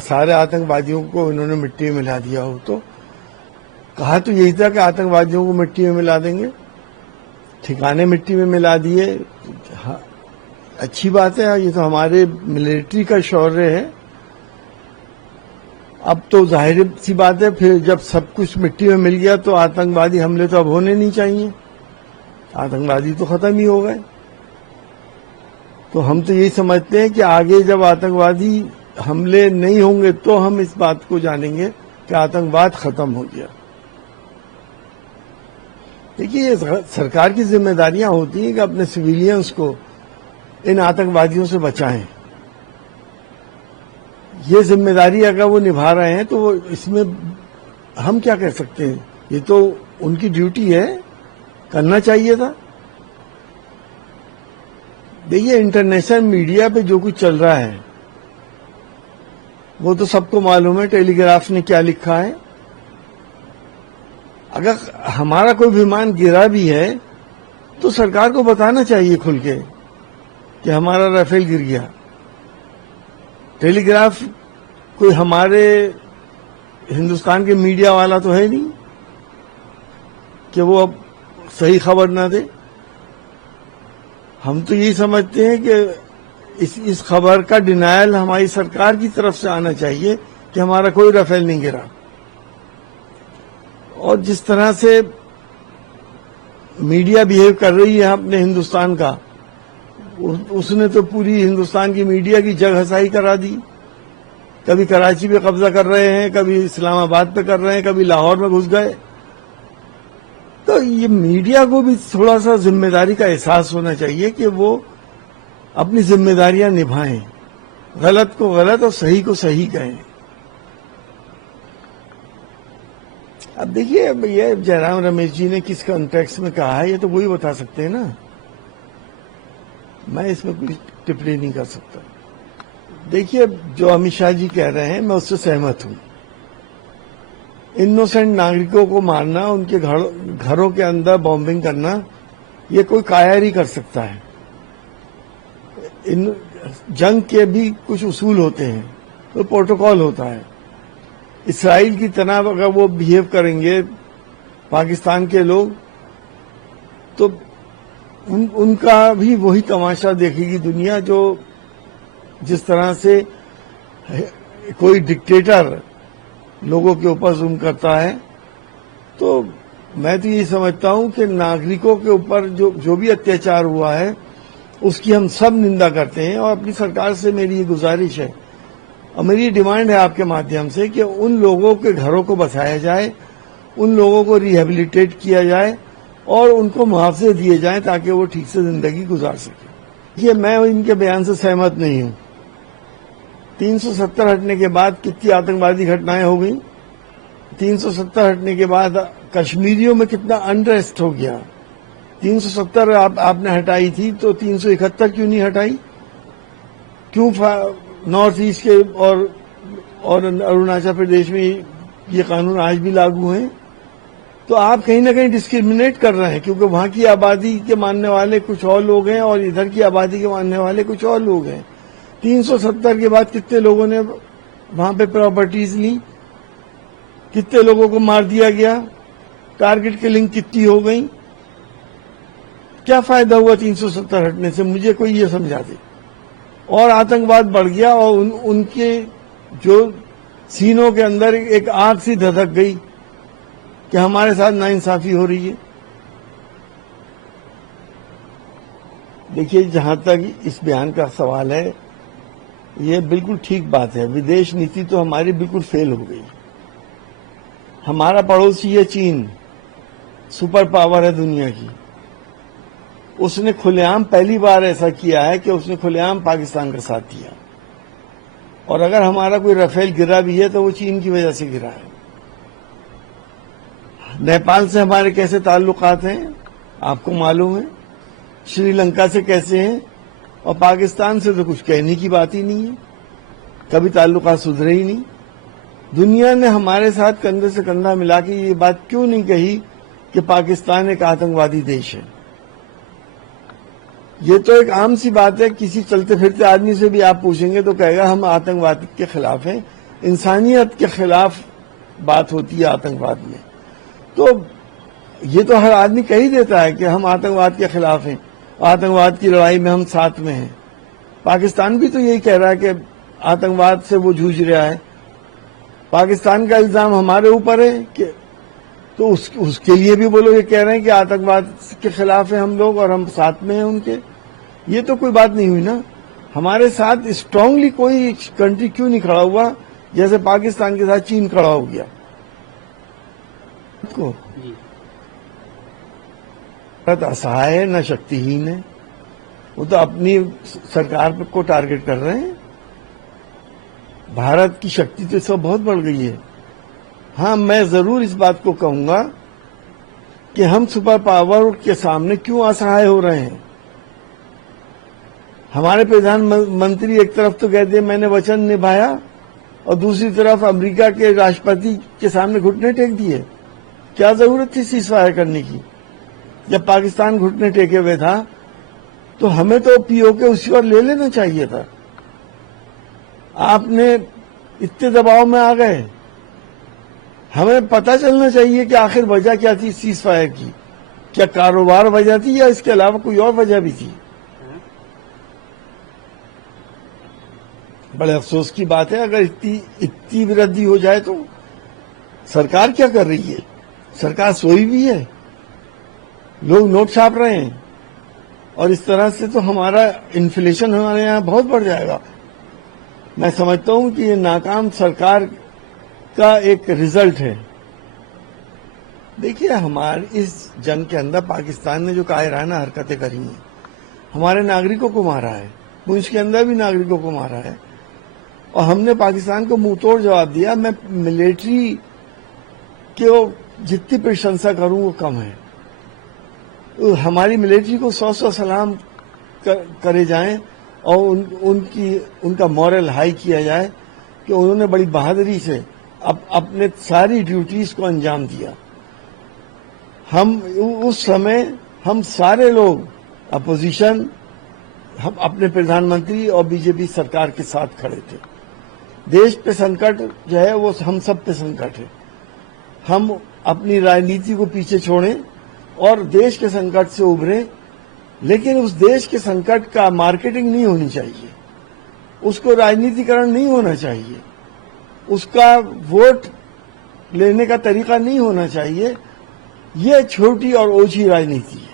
सारे आतंकवादियों को इन्होंने मिट्टी में मिला दिया हो। तो कहा तो यही था कि आतंकवादियों को मिट्टी में मिला देंगे, ठिकाने मिट्टी में मिला दिए। हाँ, अच्छी बात है, ये तो हमारे मिलिट्री का शौर्य है। अब तो जाहिर सी बात है, फिर जब सब कुछ मिट्टी में मिल गया तो आतंकवादी हमले तो अब होने नहीं चाहिए, आतंकवादी तो खत्म ही हो गए। तो हम तो यही समझते हैं कि आगे जब आतंकवादी हमले नहीं होंगे तो हम इस बात को जानेंगे कि आतंकवाद खत्म हो गया। देखिए, सरकार की जिम्मेदारियां होती हैं कि अपने सिविलियंस को इन आतंकवादियों से बचाएं। ये जिम्मेदारी अगर वो निभा रहे हैं तो इसमें हम क्या कह सकते हैं, ये तो उनकी ड्यूटी है, करना चाहिए था। देखिए, इंटरनेशनल मीडिया पे जो कुछ चल रहा है वो तो सबको मालूम है, टेलीग्राफ ने क्या लिखा है। अगर हमारा कोई विमान गिरा भी है तो सरकार को बताना चाहिए खुल के कि हमारा राफेल गिर गया। टेलीग्राफ कोई हमारे हिंदुस्तान के मीडिया वाला तो है नहीं कि वो अब सही खबर ना दे। हम तो यही समझते हैं कि इस खबर का डिनायल हमारी सरकार की तरफ से आना चाहिए कि हमारा कोई राफेल नहीं गिरा। और जिस तरह से मीडिया बिहेव कर रही है अपने हिंदुस्तान का, उसने तो पूरी हिंदुस्तान की मीडिया की जग हसाई करा दी। कभी कराची पे कब्जा कर रहे हैं, कभी इस्लामाबाद पे कर रहे हैं, कभी लाहौर में घुस गए। तो ये मीडिया को भी थोड़ा सा जिम्मेदारी का एहसास होना चाहिए कि वो अपनी जिम्मेदारियां निभाएं, गलत को गलत और सही को सही कहें। अब देखिए, ये जयराम रमेश जी ने किस कॉन्टेक्स्ट में कहा है ये तो वही बता सकते हैं ना, मैं इसमें कोई टिप्पणी नहीं कर सकता। देखिए, जो अमित शाह जी कह रहे हैं मैं उससे सहमत हूं। इनोसेंट नागरिकों को मारना, उनके घरों के अंदर बॉम्बिंग करना, ये कोई कायर ही कर सकता है। जंग के भी कुछ उसूल होते हैं, तो प्रोटोकॉल होता है। इसराइल की तरह अगर वो बिहेव करेंगे पाकिस्तान के लोग, तो उनका भी वही तमाशा देखेगी दुनिया, जो जिस तरह से कोई डिक्टेटर लोगों के ऊपर जुल्म करता है। तो मैं तो ये समझता हूं कि नागरिकों के ऊपर जो भी अत्याचार हुआ है उसकी हम सब निंदा करते हैं। और अपनी सरकार से मेरी ये गुजारिश है और मेरी डिमांड है आपके माध्यम से कि उन लोगों के घरों को बसाया जाए, उन लोगों को रिहेबिलिटेट किया जाए और उनको मुआवजे दिए जाएं ताकि वो ठीक से जिंदगी गुजार सके। ये मैं इनके बयान से सहमत नहीं हूं। 370 हटने के बाद कितनी आतंकवादी घटनाएं हो गई, 370 हटने के बाद कश्मीरियों में कितना अनरेस्ट हो गया। 370 आपने हटाई थी तो 371 क्यों नहीं हटाई? क्यों नॉर्थ ईस्ट के और अरुणाचल प्रदेश में ये कानून आज भी लागू हैं? तो आप कहीं ना कहीं डिस्क्रिमिनेट कर रहे हैं, क्योंकि वहां की आबादी के मानने वाले कुछ और लोग हैं और इधर की आबादी के मानने वाले कुछ और लोग हैं। 370 के बाद कितने लोगों ने वहां पे प्रॉपर्टीज ली, कितने लोगों को मार दिया गया, टारगेट किलिंग कितनी हो गई, क्या फायदा हुआ 370 हटने से? मुझे कोई ये समझा दे। और आतंकवाद बढ़ गया और उनके जो सीनों के अंदर एक आग सी धधक गई कि हमारे साथ नाइंसाफी हो रही है। देखिए, जहां तक इस बयान का सवाल है, ये बिल्कुल ठीक बात है। विदेश नीति तो हमारी बिल्कुल फेल हो गई। हमारा पड़ोसी है चीन, सुपर पावर है दुनिया की। उसने खुलेआम पहली बार ऐसा किया है कि उसने खुलेआम पाकिस्तान का साथ दिया। और अगर हमारा कोई राफेल गिरा भी है तो वो चीन की वजह से गिरा है। नेपाल से हमारे कैसे ताल्लुकात हैं आपको मालूम है, श्रीलंका से कैसे हैं, और पाकिस्तान से तो कुछ कहने की बात ही नहीं है। कभी ताल्लुकात सुधरे ही नहीं। दुनिया ने हमारे साथ कंधे से कंधा मिला के ये बात क्यों नहीं कही कि पाकिस्तान एक आतंकवादी देश है? ये तो एक आम सी बात है। किसी चलते फिरते आदमी से भी आप पूछेंगे तो कहेगा हम आतंकवाद के खिलाफ हैं, इंसानियत के खिलाफ बात होती है आतंकवाद में। तो ये तो हर आदमी कह ही देता है कि हम आतंकवाद के खिलाफ हैं, आतंकवाद की लड़ाई में हम साथ में हैं। पाकिस्तान भी तो यही कह रहा है कि आतंकवाद से वो जूझ रहा है। पाकिस्तान का इल्जाम हमारे ऊपर है कि तो उसके लिए भी वो लोग ये कह रहे हैं कि आतंकवाद के खिलाफ है हम लोग और हम साथ में हैं उनके। ये तो कोई बात नहीं हुई ना। हमारे साथ स्ट्रांगली कोई कंट्री क्यों नहीं खड़ा हुआ जैसे पाकिस्तान के साथ चीन खड़ा हो गया को। भारत असहाय है, न शक्तिहीन है। वो तो अपनी सरकार को टारगेट कर रहे हैं। भारत की शक्ति तो सब बहुत बढ़ गई है। हाँ, मैं जरूर इस बात को कहूंगा कि हम सुपर पावर के सामने क्यों असहाय हो रहे हैं। हमारे प्रधानमंत्री एक तरफ तो कहते हैं मैंने वचन निभाया और दूसरी तरफ अमेरिका के राष्ट्रपति के सामने घुटने टेक दिए। क्या जरूरत थी सीज़फायर करने की? जब पाकिस्तान घुटने टेके हुए था तो हमें तो पीओके उसी और ले लेना चाहिए था। आपने इतने दबाव में आ गए। हमें पता चलना चाहिए कि आखिर वजह क्या थी सीज़फायर की। क्या कारोबार वजह थी या इसके अलावा कोई और वजह भी थी? बड़े अफसोस की बात है अगर इतनी वृद्धि हो जाए तो। सरकार क्या कर रही है? सरकार सोई भी है, लोग नोट छाप रहे हैं और इस तरह से तो हमारा इन्फ्लेशन हमारे यहाँ बहुत बढ़ जाएगा। मैं समझता हूं कि ये नाकाम सरकार का एक रिजल्ट है। देखिए, हमारे इस जंग के अंदर पाकिस्तान ने जो कायराना हरकतें करी हैं, हमारे नागरिकों को मारा है, पुंछ के अंदर भी नागरिकों को मारा है और हमने पाकिस्तान को मुंहतोड़ जवाब दिया। मैं मिलिट्री के जितनी प्रशंसा करूं वो कम है। तो हमारी मिलिट्री को 100 सलाम करे जाएं और उनका मॉरल हाई किया जाए कि उन्होंने बड़ी बहादुरी से अपने सारी ड्यूटीज को अंजाम दिया। हम उस समय हम सारे लोग अपोजिशन, हम अपने प्रधानमंत्री और बीजेपी सरकार के साथ खड़े थे। देश पे संकट जो है वो हम सब पे संकट है। हम अपनी राजनीति को पीछे छोड़ें और देश के संकट से उभरें, लेकिन उस देश के संकट का मार्केटिंग नहीं होनी चाहिए, उसको राजनीतिकरण नहीं होना चाहिए, उसका वोट लेने का तरीका नहीं होना चाहिए। ये छोटी और ओछी राजनीति है।